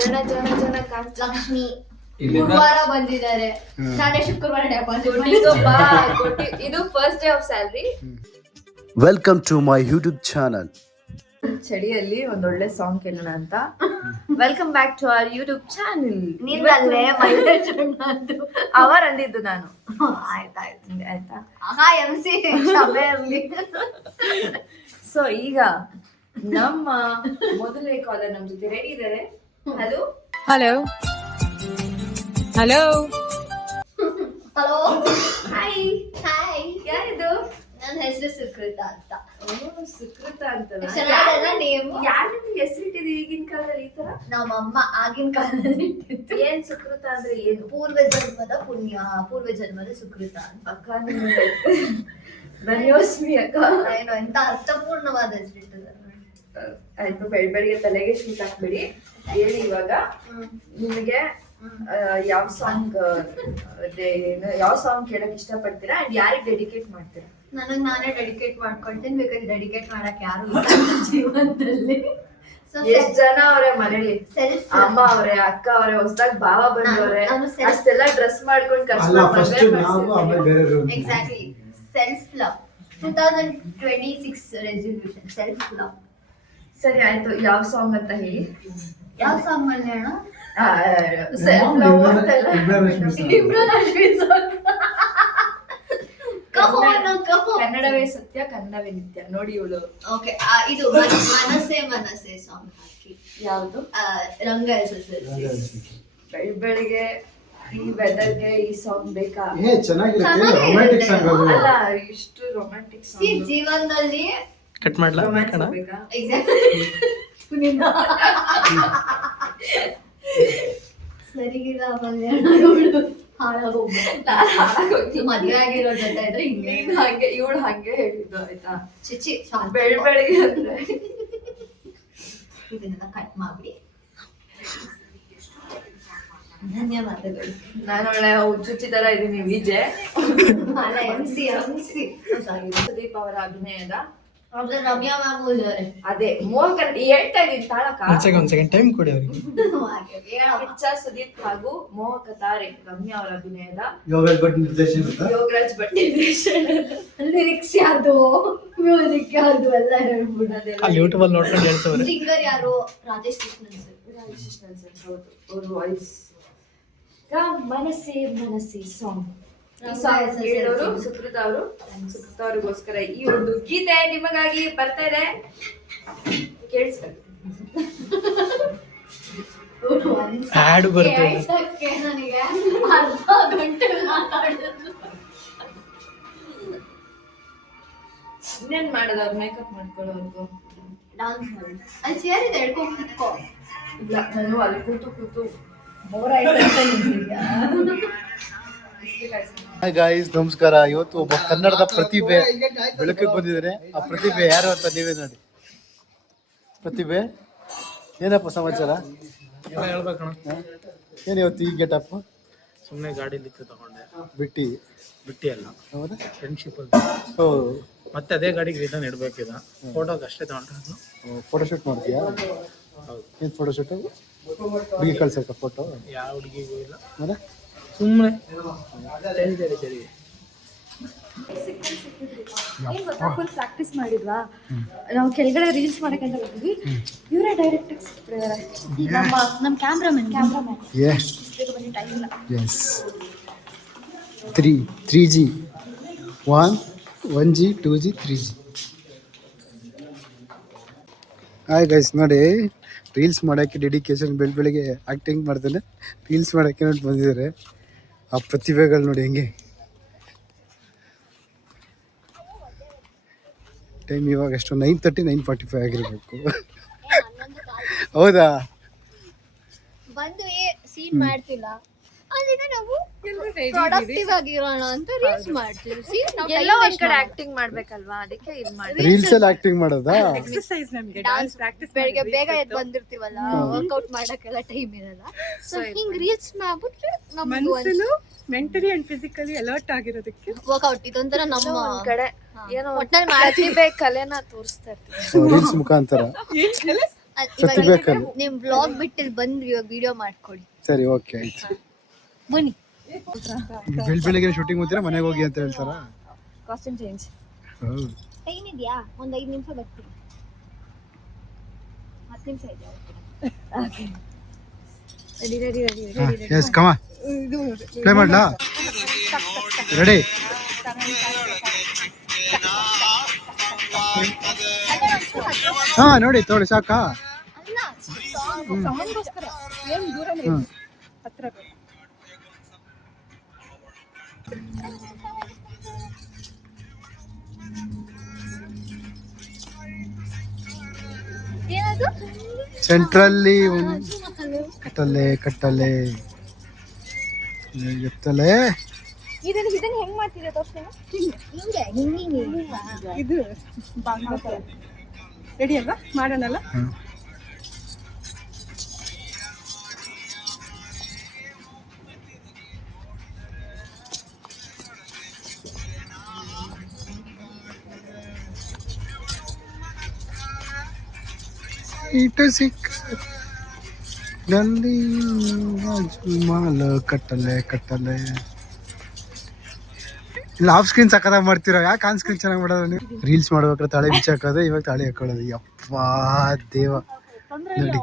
ಜನ ಜನ ಜನ ಲಕ್ಷ್ಮಿ ಗುರುವಾರ ಬಂದಿದ್ದಾರೆ, ನಾಳೆ ಶುಕ್ರವಾರ ಡೆಪಾಸಿಟ್. ಇದು first day of salary. Welcome to my YouTube channel. ಚಳಿಯಲ್ಲಿ ಒಂದೊಳ್ಳೆ ಸಾಂಗ್ ಕೇಳೋಣ ಅಂತ. Welcome back to our YouTube channel. ನೀವಲ್ಲೇ ಅವರ್ ಅಂದಿದ್ದು ನಾನು. ಆಯ್ತಾಯ್ತು ಆಯ್ತಾ? MC ಸಭೆ ಇರ್ಲಿ. ಸೊ ಈಗ ನಮ್ಮ ಮೊದಲನೇ ಕಾಲರ್ ನಮ್ ಜೊತೆ ರೆಡಿ ಇದ್ದಾರೆ. Hello hello hello hello, hi. Hi. ಯಾರಿದು? ನನ್ನ ಹೆಸರು ಸುಕೃತ ಅಂತ. ಸುಕೃತ ಅಂತ ಚೆನ್ನಾಗಲ್ಲ ನೇಮ್? ಯಾರಿಗೂ ಹೆಸರಿಟ್ಟಿದೆ ಈಗಿನ ಕಾಲದಲ್ಲಿ ಈ ತರ? ನಮ್ಮಮ್ಮ ಆಗಿನ ಕಾಲದಲ್ಲಿ ಇಟ್ಟಿತ್ತು. ಏನ್ ಸುಕೃತ ಅಂದ್ರೆ ಏನು? ಪೂರ್ವ ಜನ್ಮದ ಪುಣ್ಯ, ಪೂರ್ವ ಜನ್ಮದ ಸುಕೃತ ಅಂತ. ಅಕ್ಕ ಧನ್ಯೋಸ್ಮಿ ಅಕ್ಕ. ಏನೋ ಎಂತ ಅರ್ಥಪೂರ್ಣವಾದ ಹೆಸರಿಟ್ಟಿದ್ದಾರೆ. ಆಯ್ತು, ಬೆಳಿಗ್ಗೆ ತಲೆಗೆ ಶೀಟ್ ಹಾಕ್ಬೇಡಿ. ಹೇಳಿ ಇವಾಗ ನಿಮಗೆ ಯಾವ ಸಾಂಗ್ ಕೇಳಕ್ ಇಷ್ಟಪಡ್ತೀರಾ ಅಂಡ್ ಯಾರಿಗೆ ಡೆಡಿಕೇಟ್ ಮಾಡ್ತೀರಾ? ನನಗ್ ನಾನೇ ಡೆಡಿಕೇಟ್ ಮಾಡ್ಕೊಳ್ತೀನಿ, ಬೇಕಾದ್ರೆ ಡೆಡಿಕೇಟ್ ಮಾಡಕ್ ಯಾರು ಇಲ್ಲ ಜೀವನದಲ್ಲಿ. ಎಷ್ಟ್ ಜನ ಅವ್ರೆ ಮನೇಲಿ, ಸೆಲ್ಫ್ ಅಮ್ಮ ಅವ್ರೆ, ಅಕ್ಕ ಅವ್ರೆ, ಹೊಸದಾಗಿ ಭಾವ ಬಂದವ್ರೆ, ನಾನು self- ಅಷ್ಟೆಲ್ಲ ಡ್ರೆಸ್ ಮಾಡ್ಕೊಂಡು exactly self love 2026 resolution self love. ಸರಿ ಆಯ್ತು, ಯಾವ ಸಾಂಗ್ ಅಂತ ಹೇಳಿ. ಯಾವ ಸಾಂಗ್ ಅಲ್ಲಿ ಹೇಳೋ? ಸೆಲ್ಫ್ ಲವ್ ಅಂತಲ್ಲ, ಕನ್ನಡವೇ ಸತ್ಯ ಕನ್ನಡವೇ ನಿತ್ಯ. ನೋಡಿ ಇವಳು. ಓಕೆ, ಇದು ಮನಸ್ಸೇ ಮನಸ್ಸೇ ಸಾಂಗ್ ಹಾಕಿ. ಯಾವ್ದು? ರಂಗ SSLC. ಬೆಳಿಗ್ಗೆ ಈ ವೆದರ್ಗೆ ಈ ಸಾಂಗ್ ಬೇಕಾ? ಅಲ್ಲ, ಇಷ್ಟು ರೊಮ್ಯಾಂಟಿಕ್ ಸಾಂಗ್ ಜೀವನದಲ್ಲಿ ಕಟ್ ಮಾಡ್ಲಾ? ಬೇಕಾ? ಸರಿಗಿಲ್ಲ ಮದ್ವೆ ಆಗಿರೋ ಜೊತೆ ಇದ್ರೆ ಹಿಂಗೆ ನೀನ್ ಹಂಗೆ ಇವಳು ಹಂಗೆ ಹೇಳಿದ್ದು ಆಯ್ತಾ? ಚಿಚಿ ಬೆಳಿಗ್ಗೆ ಅಂದ್ರೆ ಇದನ್ನೆಲ್ಲ ಕಟ್ ಮಾಡಿ. ಧನ್ಯವಾದಗಳು. ನಾನು ಒಳ್ಳೆ ಹುಚ್ಚುಚ್ಚಿ ತರ ಇದೀನಿ. ವಿಜಯ್ MC ಸುದೀಪ್ ಅವರ ಅಭಿನಯದ ರಮ್ಯಾ ಮ್ಯಾಮ್ ಇದ್ದಾರೆ. ಅದೇ ಮೋಹಕ ಹೇಳ್ತಾ ಇದೀನಿ ತಾಳಕ. ಒಂದ್ ಸೆಕೆಂಡ್ ಟೈಮ್ ಕೊಡಿ ಅವ್ರಿಗೆ. ಕಿಚ್ಚ ಸುದೀಪ್ ಹಾಗೂ ಮೋಹಕ ತಾರೆ ರಮ್ಯಾ ಅವರ ಅಭಿನಯದ ಯೋಗರಾಜ್ ಭಟ್ ನಿರ್ದೇಶನ. ಯೋಗರಾಜ್ ಭಟ್ ನಿರ್ದೇಶನ. ಲಿರಿಕ್ಸ್ ಯಾರ್ದು, ಮ್ಯೂಸಿಕ್ ಯಾರ್ದು ಎಲ್ಲ ಹೇಳ್ಬಿಡೋದೆಲ್ಲ. ಅಲ್ಲಿ ಯೂಟ್ಯೂಬ್ ಅಲ್ಲಿ ನೋಡ್ಕೊಂಡು ಹೇಳ್ತವ್ರೆ. ಸಿಂಗರ್ ಯಾರು? ರಾಜೇಶ್ ಕೃಷ್ಣನ್ ಸರ್. ಕೃಷ್ಣನ್ ಸರ್, ಹೌದು, ಅವ್ರ ವಾಯ್ಸ್. ಮನಸ್ಸೇ ಮನಸ್ಸೇ ಸಾಂಗ್. ಈ ಸಾಂಗ್ ಕೇಳೋರು ಸುಕೃತ ಅವರು. ಸುಕೃತ ಅವ್ರಿಗೋಸ್ಕರ ಈ ಒಂದು ಗೀತೆ ನಿಮಗಾಗಿ ಬರ್ತಾ ಇದೆ, ಕೇಳಿಸ್ಕೊಳ್ಳಿ. ಹಾಡು ಬರ್ತದೆ. ನನಗೆ ಅರ್ಧ ಗಂಟೆ ಮಾತಾಡೋದು. ಇನ್ನೇನ್ ಮಾಡೋದು, ಅವ್ರು ಮೇಕಪ್ ಮಾಡ್ಕೊಳ್ಳೋರ್ಗು ಡಾನ್ಸ್ ಮಾಡಿ ಅಲ್ಲಿ ಚೇರ್ ಇದೆ, ಹೇಳ್ಕೊಂಡು ಕೂತ್ಕೋ. ಇಲ್ಲ, ನಾನು ಅಲ್ಲಿ ಕೂತು ಕೂತು ಬೋರ್ ಆಯ್ತು ಅಂತ ನಿಂತಿದ್ಯಾ? ಹಾಯ್ ಗಾಯ್ಸ್, ನಮಸ್ಕಾರ. ಇವತ್ತು ಒಬ್ಬ ಕನ್ನಡದ ಪ್ರತಿಭೆ ಬೆಳಕಿಗೆ ಬಂದಿದ್ದಾರೆ. ಆ ಪ್ರತಿಭೆ ಯಾರು ಅಂತ ನೀವೇ ನೋಡಿ. ಪ್ರತಿಭೆ, ಏನಪ್ಪ ಸಮಾಚಾರ? ಹೇಳ್ಬೇಕಣ್ಣ, ಏನು ಇವತ್ತು ಈ ಗೆಟಪ್? ಸುಮ್ಮನೆ ಗಾಡಿ ಲಿಕ್ಕ ತಗೊಂಡೆ. ಬಿಟ್ಟಿ ಅಲ್ಲ, ಹೌದಾ? ಫ್ರೆಂಡ್ಶಿಪ್ ಅಲ್ಲಿ. ಓ, ಮತ್ತೆ ಅದೇ ಗಾಡಿಗೆ ರಿಟರ್ನ್ ಇಡ್ಬೇಕಿದ. ಫೋಟೋಗೆ ಅಷ್ಟೇ ತಗೊಂಡ್ರೆ ಫೋಟೋಶೂಟ್ ಮಾಡ್ತೀಯಾ? ಹೌದು. ಏನು ಫೋಟೋಶೂಟು? ಹುಡುಗಿ ಕಳ್ಸಕ್ಕ ಫೋಟೋ? ಯಾವ ಹುಡುಗಿಗೂ ಇಲ್ಲ, ಮತ್ತೆ ಸುಮ್ಮನೆ ಸರಿ. ಏನ್ ಗೊತ್ತಾ, ಫುಲ್ ಪ್ರಾಕ್ಟೀಸ್ ಮಾಡಿದ್ವಾ ನಾವು. ಕೆಳಗಡೆ ರೀಲ್ಸ್ ಮಾಡಕ್ಕಂತ ಹೋಗಿದ್ವಿ, ಇವರೇ ಡೈರೆಕ್ಟ್ ಸಿಕ್ಬಿಟ್ಟಿದ್ದಾರೆ. ನಮ್ಮ ಕ್ಯಾಮ್ರಾಮನ್ ಎಸ್ ಬೇಗ ಬನ್ನಿ, ಟೈಮ್ ಇಲ್ಲ. Yes 3G 1G 2G 3G. Hi guys, ನೋಡಿ ರೀಲ್ಸ್ ಮಾಡೋಕ್ಕೆ ಡೆಡಿಕೇಶನ್. ಬೆಳಿಗ್ಗೆ ಆ್ಯಕ್ಟಿಂಗ್ ಮಾಡ್ತಾನೆ, ರೀಲ್ಸ್ ಮಾಡೋಕ್ಕೆ ನೋಡಿ ಬಂದಿದ್ದಾರೆ. ಆ ಪ್ರತಿಭೆಗಳು ನೋಡಿ ಹೆಂಗೆ. ಟೈಮ್ ಇವಾಗ ಎಷ್ಟು? 9:30 9:45 ಆಗಿರಬೇಕು. ಹೌದಾ? ಬಂದು ಸೀನ್ ಮಾಡ್ತಿಲ್ಲ ಅದನ್ನ ನಾವು ಪ್ರೊಡಕ್ಟಿವ್ ಆಗಿರೋಣ ಅಂತ ರೀಲ್ಸ್ ಮಾಡ್ತೀವಿ. ಎಲ್ಲ ಒಂದ್ ಕಡೆ ಆಕ್ಟಿಂಗ್ ಮಾಡ್ಬೇಕಲ್ವಾ, ಅದಕ್ಕೆ ಇದು ಮಾಡಿ. ರೀಲ್ಸ್ ಅಲ್ಲಿ ಆಕ್ಟಿಂಗ್ ಮಾಡೋದಾ? ಎಕ್ಸರ್ಸೈಸ್ ನಮಗೆ ಡಾನ್ಸ್ ಪ್ರಾಕ್ಟೀಸ್ ಬೆಳಿಗ್ಗೆ ಬೇಗ ಎದ್ದು ಬಂದಿರ್ತೀವಲ್ಲ, ವರ್ಕೌಟ್ ಮಾಡಕ್ಕೆಲ್ಲ ಟೈಮ್ ಇರಲ್ಲ. ಸೊ ಹಿಂಗ್ ರೀಲ್ಸ್ ಮಾಡ್ಬಿಟ್ರೆ ಮನಸ್ಸು ಮೆಂಟಲಿ ಅಂಡ್ ಫಿಸಿಕಲಿ ಅಲರ್ಟ್ ಆಗಿರೋದಕ್ಕೆ ವರ್ಕೌಟ್. ಇದೊಂಥರ ನಮ್ಮ ಕಡೆ ಏನೋ ಒಟ್ನಲ್ಲಿ ಮಾಡ್ತೀವಿ, ಪ್ರತಿಭೆ ಕಲೆನ ತೋರಿಸ್ತಾ ಇರ್ತೀವಿ ರೀಲ್ಸ್ ಮುಖಾಂತರ. ಪ್ರತಿಭೆ ಕಲ್ಲು. ನಿಮ್ ಬ್ಲಾಗ್ ಬಿಟ್ಟು ಇಲ್ಲಿ ಬಂದು ಇವಾಗ ವಿಡಿಯೋ ಮಾಡ್ಕೊಡಿ. ಸರಿ ಓಕೆ ಆಯ್ತು. ಬನ್ನಿ. ಬೆಳಿಗ್ಗೆ ಶೂಟಿಂಗ್ ಹೋಗ್ತೀರಾ ಮನೆಗೆ ಹೋಗಿ ಅಂತ ಹೇಳ್ತಾರಾ? Costume change. ಟೈಮ್ ಇದೆಯಾ? ಒಂದ್ 5 ನಿಮಿಷ ಬರ್ತೀನಿ. 10 ನಿಮಿಷ ಇದೆಯಾ? ರೆಡಿ. ಎಸ್ ಕಮ ಪ್ಲೇ ಮಾಡ್ಲಾ? ರೆಡಿ. ಹಾ ನೋಡಿ ತೋಳಿ ಸಾಕಾ? ಸೆಂಟ್ರಲ್ಲಿ ಕಟ್ಟಲೆ ಎತ್ತಲೆ ಇದನ್ನ ಹೆಂಗ್ ಮಾಡ್ತೀರಾ ತೋರ್ಸ್ತೀನಿ? ಹಿಂಗೆ ಇದು ರೆಡಿ ಅಲ್ವಾ? ಮಾಡೋಣಲ್ಲ? ನಲ್ಲಿ ಮಾಲ ಕಟ್ಟಲೆ ಇಲ್ಲ ಆಫ್ ಸ್ಕ್ರೀನ್ ಸಕ್ಕತ್ತಾಗಿ ಮಾಡ್ತೀರಾ? ಯಾಕೆ ಆನ್ ಸ್ಕ್ರೀನ್ ಚೆನ್ನಾಗಿ ಮಾಡೋದು ನೀವು? ರೀಲ್ಸ್ ಮಾಡ್ಬೇಕಾದ್ರೆ ತಾಳಿ ಬಿಚ್ಚಾಕೋದು, ಇವಾಗ ತಾಳಿ ಹಾಕೊಳ್ಳೋದು. ಯಪ್ಪಾ ದೇವ ನೋಡಿ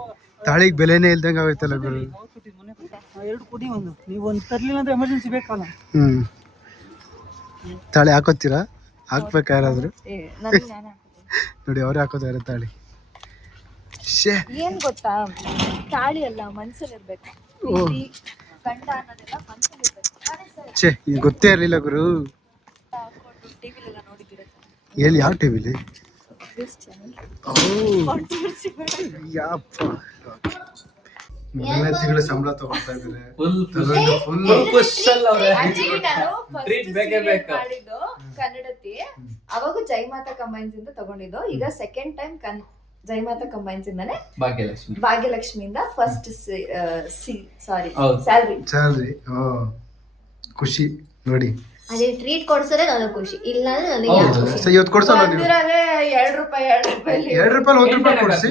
ತಾಳಿಗೆ ಬೆಲೆನೇ ಇಲ್ದಂಗೆ ಆಗೋಯ್ತಲ್ಲ ಗುರು. ತಾಳಿ ಹಾಕೋತೀರಾ? ಹಾಕ್ಬೇಕಾ ಯಾರಾದ್ರು? ನೋಡಿ ಅವ್ರೇ ಹಾಕೋತಾರೆ ತಾಳಿ. ಏನ್ ಗೊತ್ತಾ, ತಾಳಿ ಅಲ್ಲ ಮನ್ಸಲ್ಲಿ ಇರ್ಬೇಕು. ಗಂಡ ಅನ್ನೋದೆಲ್ಲ ಮನ್ಸಲ್ಲಿ ಇರ್ಬೇಕು. ಛೇ ಇದು ಗೊತ್ತೇ ಇರಲಿಲ್ಲ ಗುರು. ಟಿವಿಲೆಲ್ಲ ನೋಡಿದ್ದೀರ? ಎಲ್ಲಿ ಯಾವ ಟಿವಿಲಿ? ಮೊದಲನೇ ತಿಂಗಳ ಸಂಬಳ ತಗೊಳ್ತಾ ಇದ್ದಾರೆ. ಮಾಡಿದ್ದು ಕನ್ನಡತಿ, ಅವಾಗ ಜೈಮಾತಾ ಕಂಬೈನ್ಸ್ ಇಂದ ತಗೊಂಡಿದ್ದು. ಈಗ ಸೆಕೆಂಡ್ ಟೈಮ್ ಜೈಮಾತಾ ಕಂಬೈನ್ಸ್ ಇಂದಾನೆ ಭಾಗ್ಯಲಕ್ಷ್ಮಿಯಿಂದ ಫಸ್ಟ್ ಸ್ಯಾಲ್ರಿ. ಖುಷಿ ನೋಡಿ. ಅದೇ ಟ್ರೀಟ್ ಕೊಡ್ಸೋದೇ ನನಗೆ ಖುಷಿ. ಇಲ್ಲ ನನಗೆ ಇವತ್ತು ಕೊಡ್ಸಲ್ಲ ನೀವು? ₹2 ₹1 ಕೊಡಿಸಿ.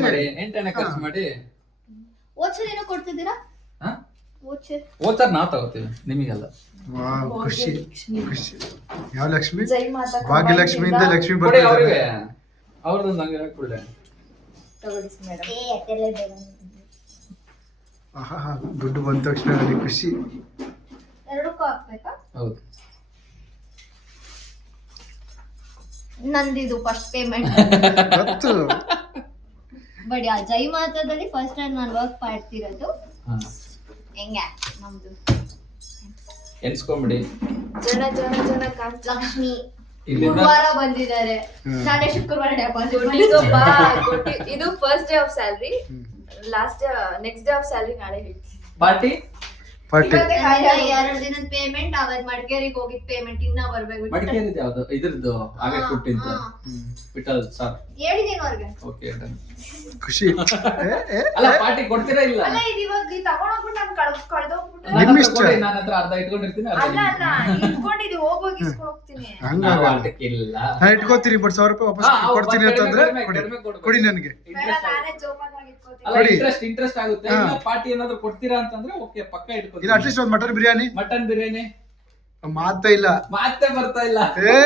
ಓದ್ಸರ್ ಏನೋ ಕೊಡ್ತಿದ್ದೀರಾ? ಓದ್ಸರ್ ನಾವ್ ತಗೋತೀವಿ, ನಿಮಗೆಲ್ಲ. ಖುಷಿ. ಯಾವ ಲಕ್ಷ್ಮಿ? ಜೈಮಾತಾ ಭಾಗ್ಯಲಕ್ಷ್ಮಿಯಿಂದ ಲಕ್ಷ್ಮಿ ಕೊಡಿ ಬರ್ತಾರೆ. ಅವ್ರಿಗೆ, ಅವ್ರದ್ದು ನಂಗೆ ಹಾಕೊಳ್ಳೆ. ದುಡ್ಡು ಬಂದ ತಕ್ಷಣ ನನಗೆ ಖುಷಿ. ಎರಡಕ್ಕೂ ಹಾಕ್ಬೇಕಾ? ಹೌದು. ನಂದಿದು ಫಸ್ಟ್ ಪೇಮೆಂಟ್. ಗೊತ್ತು. ಬಟ್ ಆ ಜೈ ಮಾತಾದಲ್ಲಿ ಫಸ್ಟ್ ಟೈಮ್ ನಾನು ವರ್ಕ್ ಮಾಡ್ತಿರೋದು. ಹೆಂಗೆ ನಮ್ದು ಎನ್ಸ್ಕೊಂಬಿಡಿ. ಜನ ಲಕ್ಷ್ಮಿ ಇಲ್ಲಿಂದ ಗುರುವಾರ ಬಂದಿದ್ದಾರೆ, ನಾಳೆ ಶುಕ್ರವಾರ ಡೆಪಾಸಿಟ್. ಇದು first day of salary, next day of salary ನಾಳೆ ಹೇಳ್ತೀನಿ. ಪಾರ್ಟಿ 2 ದಿನದ ಪೇಮೆಂಟ್, ಅವತ್ ಮಡಿಕೇರಿಗೆ ಹೋಗಿದ್ ಪೇಮೆಂಟ್ ಇನ್ನ ಬರ್ಬೇಕು. ಮಡಿಕೇರಿದು ಯಾವ್ದು? ಇದ್ರದ್ದು ಆಗೇ ಕೊಟ್ಟಿದ್ದು ವಿಠಲ್ ಸರ್ ಹೇಳಿದೀನಿ ಅವ್ರಿಗೆ. Okay done. ಖುಷಿ. ಅಲ್ಲ ಪಾರ್ಟಿ ಕೊಡ್ತೀರಾ ಇಲ್ಲ? ಅಲ್ಲ ಇದು ಇವಾಗ ತಗೊಂಡೋಗ್ಬಿಟ್ಟು ನಾನು ಕಳ್ದೋಗ್ಬಿಟ್ರೆ ನಿಮ್ಮ ಇಷ್ಟ. ನಾನು ಹತ್ರ ಅರ್ಧ ಇಟ್ಕೊಂಡಿರ್ತೀನಿ, ಅರ್ಧ ಅಲ್ಲ ಇಟ್ಕೊಂಡಿದ್ದು ಹೋಗಿ ಇಸ್ಕೊಂಡು ಹೋಗ್ತೀನಿ. ಇಲ್ಲ ನಾನು ಇಟ್ಕೋತೀನಿ, ಬಟ್ ₹1,000 ವಾಪಸ್ ಕೊಡ್ತೀನಿ ಅಂತಂದ್ರೆ ಕೊಡಿ ನನಗೆ. ನಾನೇ ಜೋಪಾನವಾಗಿ ಇಟ್ಕೋತೀನಿ. ಅಲ್ಲ ಇಂಟ್ರೆಸ್ಟ್ ಆಗುತ್ತೆ. ಪಾರ್ಟಿ ಏನಾದ್ರು ಕೊಡ್ತೀರಾ ಅಂತಂದ್ರೆ ಓಕೆ ಪಕ್ಕ ಇಲ್ಲ ಇಟ್ಕೊತೀನಿ. ಅಟ್ಲೀಸ್ಟ್ ಒಂದು ಮಟನ್ ಬಿರಿಯಾನಿ. ಮಟನ್ ಬಿರಿಯಾನಿ ಮಾತೇ ಇಲ್ಲ, ಮಾತೇ ಬರ್ತಾ ಇಲ್ಲ. ಏ